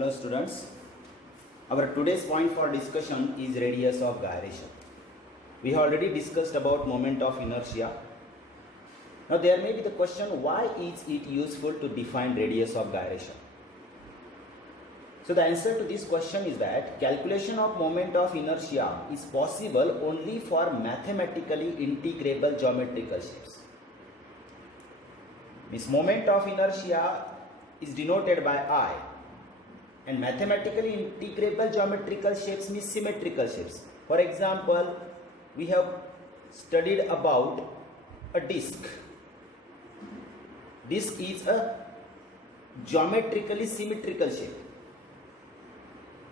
Hello students, our today's point for discussion is radius of gyration. We have already discussed about moment of inertia. Now there may be the question, why is it useful to define radius of gyration? So the answer to this question is that calculation of moment of inertia is possible only for mathematically integrable geometrical shapes. This moment of inertia is denoted by I, and mathematically integrable geometrical shapes means symmetrical shapes. For example, we have studied about a disk. Disk is a geometrically symmetrical shape.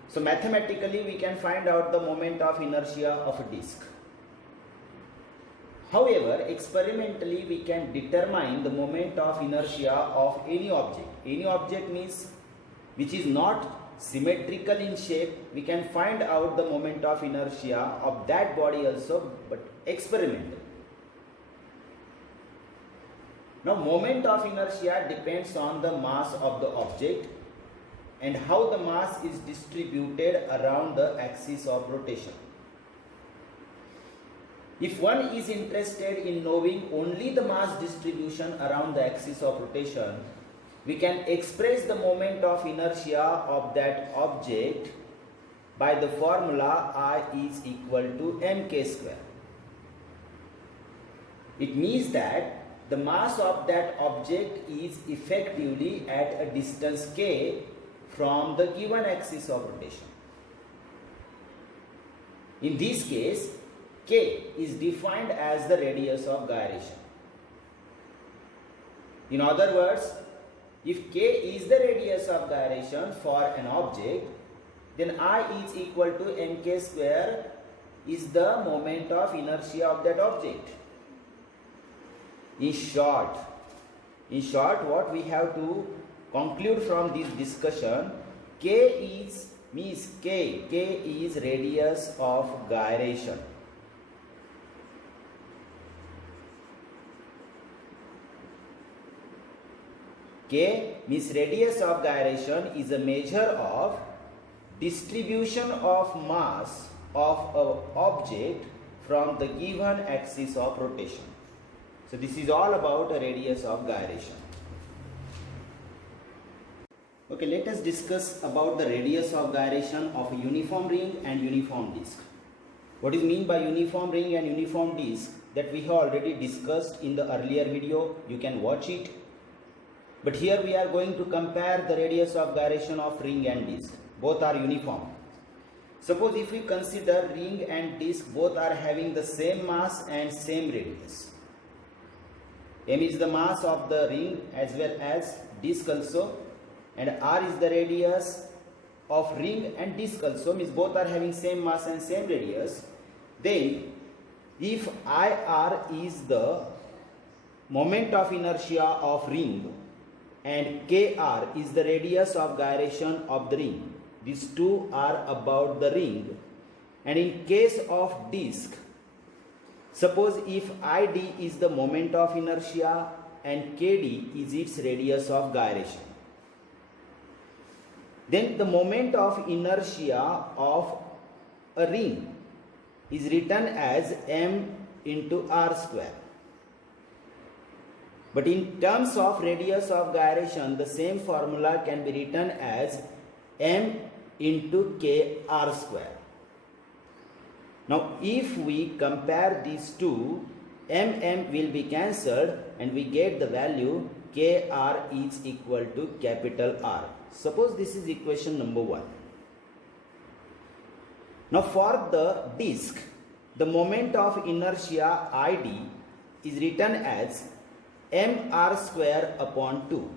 So mathematically we can find out the moment of inertia of a disk. However, experimentally we can determine the moment of inertia of any object. Any object means which is not symmetrical in shape. We can find out the moment of inertia of that body also, but experimentally. Now, moment of inertia depends on the mass of the object and how the mass is distributed around the axis of rotation. If one is interested in knowing only the mass distribution around the axis of rotation, we can express the moment of inertia of that object by the formula I is equal to mk square. It means that the mass of that object is effectively at a distance k from the given axis of rotation. In this case, k is defined as the radius of gyration. In other words, if k is the radius of gyration for an object, then I is equal to mk square is the moment of inertia of that object. In short, what we have to conclude from this discussion, k is radius of gyration. K means radius of gyration is a measure of distribution of mass of an object from the given axis of rotation. So this is all about a radius of gyration. Okay, let us discuss about the radius of gyration of a uniform ring and uniform disk. What is meant by uniform ring and uniform disk, that we have already discussed in the earlier video. You can watch it. But here we are going to compare the radius of gyration of ring and disk. Both are uniform. Suppose if we consider ring and disk both are having the same mass and same radius. M is the mass of the ring as well as disk also, and R is the radius of ring and disk also, means both are having same mass and same radius. Then if IR is the moment of inertia of ring and KR is the radius of gyration of the ring, these two are about the ring. And in case of disk, suppose if ID is the moment of inertia and KD is its radius of gyration, then the moment of inertia of a ring is written as m into r square. But in terms of radius of gyration, the same formula can be written as m into kr square. Now if we compare these two, m will be cancelled and we get the value kr is equal to capital R. Suppose this is equation number 1. Now for the disk, the moment of inertia id is written as mr square upon 2.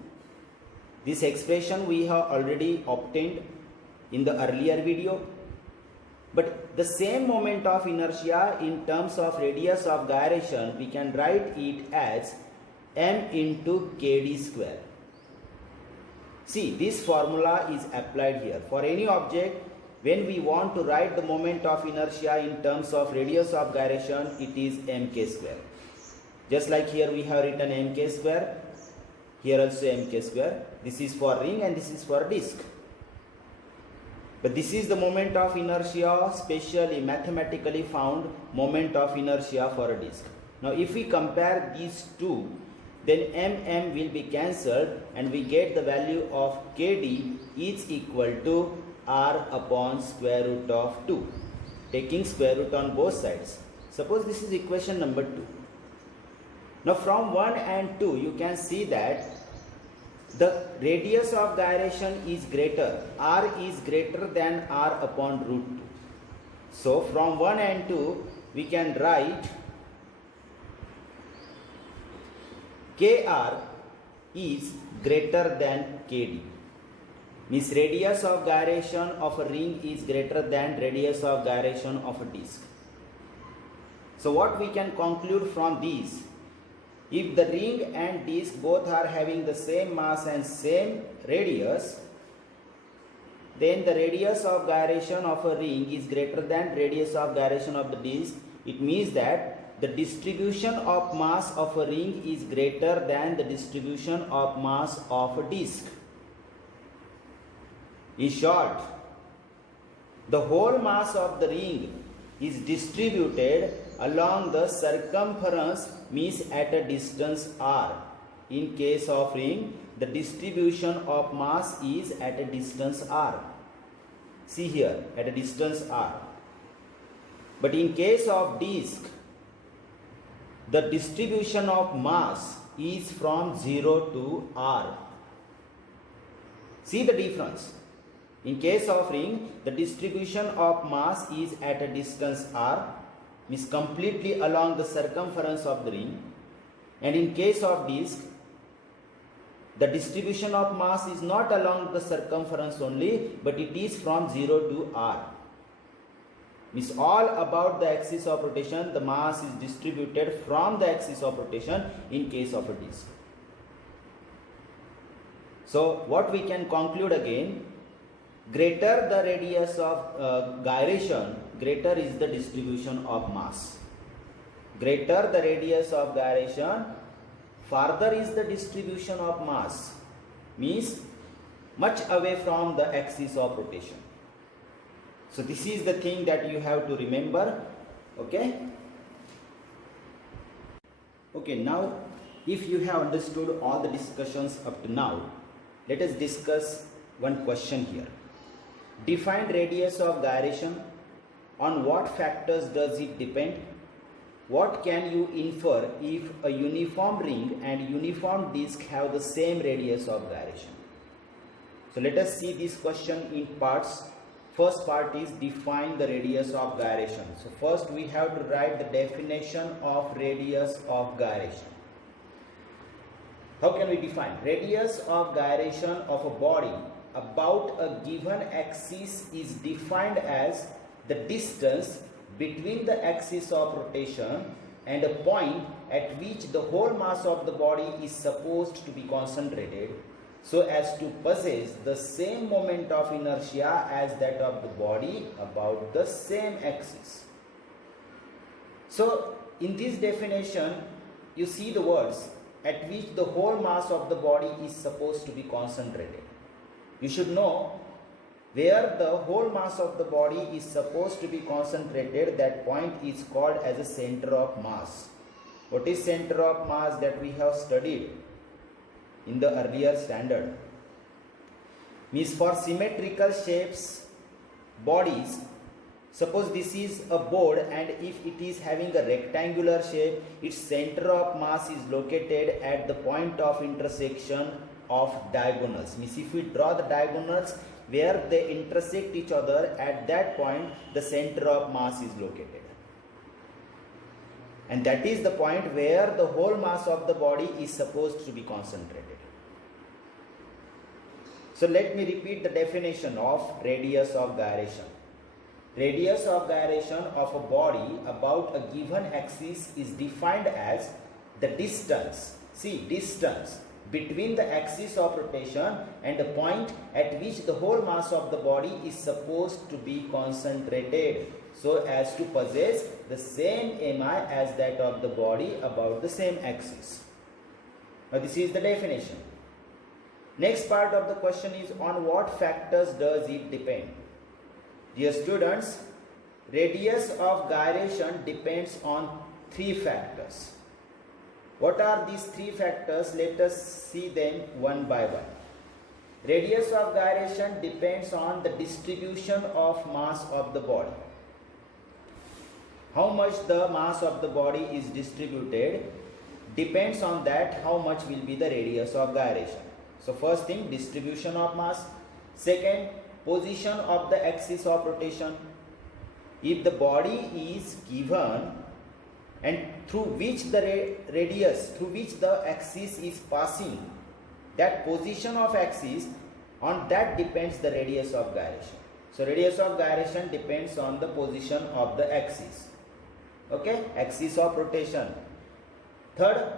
This expression we have already obtained in the earlier video. But the same moment of inertia in terms of radius of gyration, we can write it as m into kd square. See, this formula is applied here. For any object, when we want to write the moment of inertia in terms of radius of gyration, it is mk square. Just like here we have written mk square, here also mk square. This is for ring and this is for disk. But this is the moment of inertia, specially mathematically found moment of inertia for a disk. Now if we compare these two, then mm will be cancelled and we get the value of kd is equal to r upon square root of 2, taking square root on both sides. Suppose this is equation number 2. Now from 1 and 2 you can see that the radius of gyration is greater, r is greater than r upon root 2. So from 1 and 2 we can write kr is greater than kd. Means radius of gyration of a ring is greater than radius of gyration of a disk. So what we can conclude from these? If the ring and disk both are having the same mass and same radius, then the radius of gyration of a ring is greater than radius of gyration of the disk. It means that the distribution of mass of a ring is greater than the distribution of mass of a disk. In short, the whole mass of the ring is distributed along the circumference, means at a distance r. In case of ring, the distribution of mass is at a distance r. See here, at a distance r. But in case of disk, the distribution of mass is from 0 to r. See the difference. In case of ring, the distribution of mass is at a distance r, means completely along the circumference of the ring. And in case of disk, the distribution of mass is not along the circumference only, but it is from 0 to r. Means all about the axis of rotation, the mass is distributed from the axis of rotation in case of a disk. So what we can conclude again, greater the radius of gyration, greater is the distribution of mass. Greater the radius of gyration, farther is the distribution of mass, means much away from the axis of rotation. So this is the thing that you have to remember. Okay. Okay, now if you have understood all the discussions up to now, let us discuss one question here. Define radius of gyration. On what factors does it depend? What can you infer if a uniform ring and uniform disk have the same radius of gyration? So let us see this question in parts. First part is define the radius of gyration. So first we have to write the definition of radius of gyration. How can we define? Radius of gyration of a body about a given axis is defined as the distance between the axis of rotation and a point at which the whole mass of the body is supposed to be concentrated so as to possess the same moment of inertia as that of the body about the same axis. So in this definition you see the words at which the whole mass of the body is supposed to be concentrated. You should know where the whole mass of the body is supposed to be concentrated. That point is called as a center of mass. What is center of mass that we have studied in the earlier standard? Means for symmetrical shapes, bodies, suppose this is a board and if it is having a rectangular shape, its center of mass is located at the point of intersection of diagonals. Means if we draw the diagonals where they intersect each other, at that point the center of mass is located. And that is the point where the whole mass of the body is supposed to be concentrated. So let me repeat the definition of radius of gyration. Radius of gyration of a body about a given axis is defined as the distance, see, distance between the axis of rotation and the point at which the whole mass of the body is supposed to be concentrated so as to possess the same mi as that of the body about the same axis. Now this is the definition. Next part of the question is on what factors does it depend? Dear students, radius of gyration depends on three factors. What are these three factors? Let us see them one by one. Radius of gyration depends on the distribution of mass of the body. How much the mass of the body is distributed depends on that how much will be the radius of gyration. So first thing, distribution of mass. Second, position of the axis of rotation. If the body is given and through which the radius, through which the axis is passing, that position of axis, on that depends the radius of gyration. So radius of gyration depends on the position of the axis. Okay, axis of rotation. Third,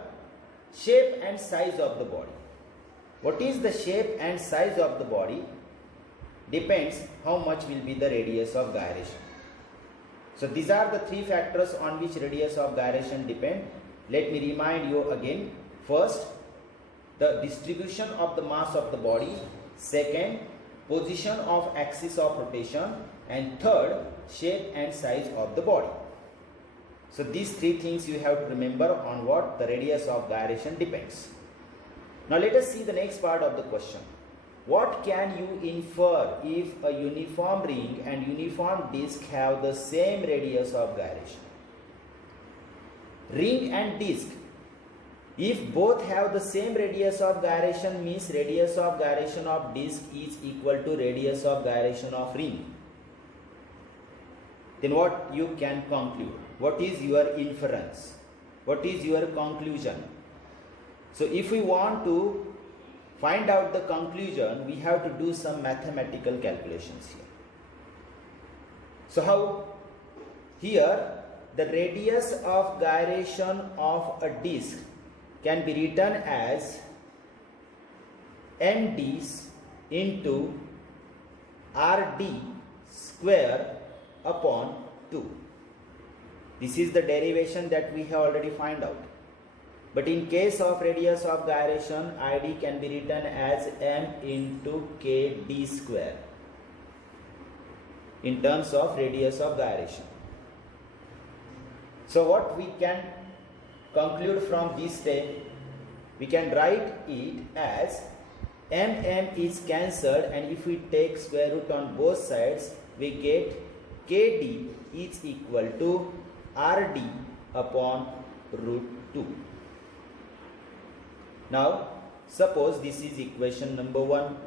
shape and size of the body. What is the shape and size of the body depends how much will be the radius of gyration. So these are the three factors on which radius of gyration depend. Let me remind you again. First, the distribution of the mass of the body. Second, position of axis of rotation. And third, shape and size of the body. So these three things you have to remember on what the radius of gyration depends. Now let us see the next part of the question. What can you infer if a uniform ring and uniform disc have the same radius of gyration? Ring and disc, if both have the same radius of gyration, means radius of gyration of disc is equal to radius of gyration of ring. Then what you can conclude? What is your inference? What is your conclusion? So if we want to find out the conclusion, we have to do some mathematical calculations here. So how? Here the radius of gyration of a disc can be written as mds into rd square upon 2. This is the derivation that we have already found out. But in case of radius of gyration, id can be written as m into kd square in terms of radius of gyration. So what we can conclude from this step, we can write it as mm is cancelled, and if we take square root on both sides, we get kd is equal to rd upon root 2. Now suppose this is equation number 1.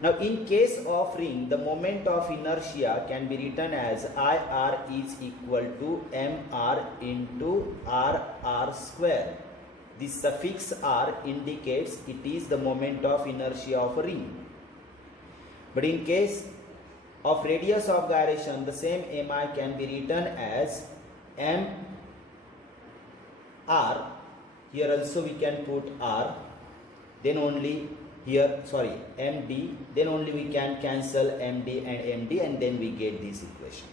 Now in case of ring, the moment of inertia can be written as IR is equal to mr into rr square. This suffix r indicates it is the moment of inertia of a ring. But in case of radius of gyration, the same mi can be written as mr. Here also we can put r, then only here md, then only we can cancel md and md, and then we get this equation.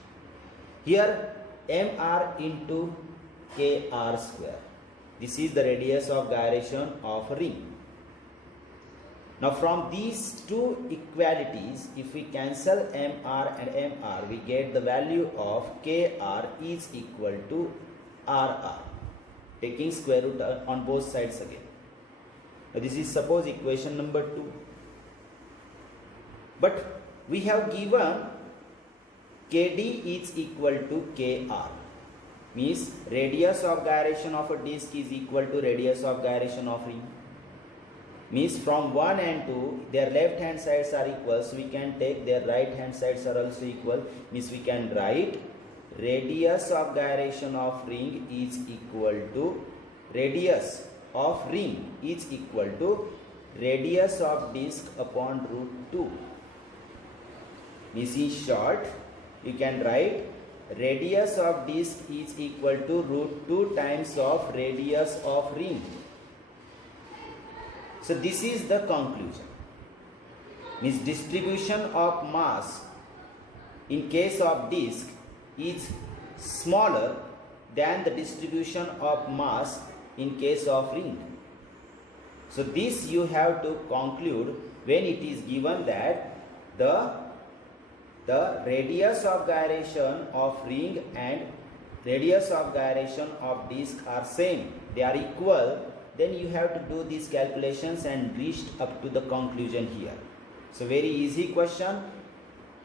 Here mr into kr square. This is the radius of gyration of a ring. Now from these two equalities, if we cancel mr and mr, we get the value of kr is equal to rr, taking square root on both sides again. Now this is suppose equation number 2. But we have given kd is equal to kr, means radius of gyration of a disc is equal to radius of gyration of ring. Means from 1 and 2, their left hand sides are equal, so we can take their right hand sides are also equal. Means we can write radius of gyration of ring is equal to radius of ring is equal to radius of disc upon root 2. Means in short, you can write radius of disc is equal to root 2 times of radius of ring. So this is the conclusion. Means distribution of mass in case of disc is smaller than the distribution of mass in case of ring. So this you have to conclude when it is given that the the radius of gyration of ring and radius of gyration of disc are same, they are equal, then you have to do these calculations and reach up to the conclusion here. So very easy question.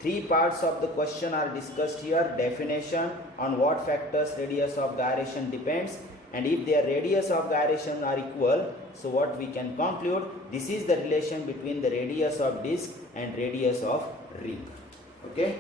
Three parts of the question are discussed here. Definition, on what factors radius of gyration depends, and if their radius of gyration are equal, so what we can conclude, this is the relation between the radius of disc and radius of ring. Okay.